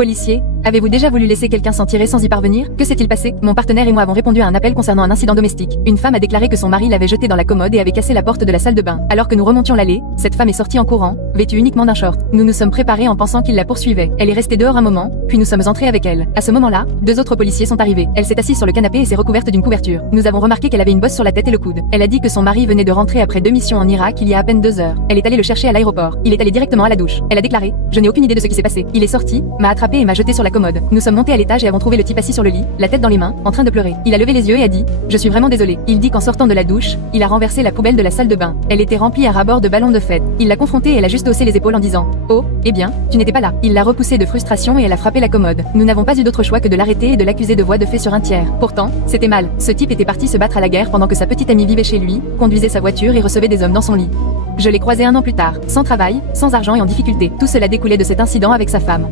Policier, avez-vous déjà voulu laisser quelqu'un s'en tirer sans y parvenir? Que s'est-il passé? Mon partenaire et moi avons répondu à un appel concernant un incident domestique. Une femme a déclaré que son mari l'avait jetée dans la commode et avait cassé la porte de la salle de bain. Alors que nous remontions l'allée, cette femme est sortie en courant, vêtue uniquement d'un short. Nous nous sommes préparés en pensant qu'il la poursuivait. Elle est restée dehors un moment, puis nous sommes entrés avec elle. À ce moment-là, 2 autres policiers sont arrivés. Elle s'est assise sur le canapé et s'est recouverte d'une couverture. Nous avons remarqué qu'elle avait une bosse sur la tête et le coude. Elle a dit que son mari venait de rentrer après 2 missions en Irak il y a à peine 2 heures. Elle est allée le chercher à l'aéroport. Il est allé directement à la douche. Elle a déclaré: je n'ai aucune idée de ce qui s'est passé. Il est sorti, m'a attrapé et m'a jeté sur la commode. Nous sommes montés à l'étage et avons trouvé le type assis sur le lit, la tête dans les mains, en train de pleurer. Il a levé les yeux et a dit: je suis vraiment désolé. Il dit qu'en sortant de la douche, il a renversé la poubelle de la salle de bain. Elle était remplie à ras-bord de ballons de fête. Il l'a confrontée et elle a juste haussé les épaules en disant: oh, eh bien, tu n'étais pas là. Il l'a repoussée de frustration et elle a frappé la commode. Nous n'avons pas eu d'autre choix que de l'arrêter et de l'accuser de voies de fait sur un tiers. Pourtant, c'était mal. Ce type était parti se battre à la guerre pendant que sa petite amie vivait chez lui, conduisait sa voiture et recevait des hommes dans son lit. Je l'ai croisé 1 an plus tard, sans travail, sans argent et en difficulté. Tout cela découlait de cet incident avec sa femme.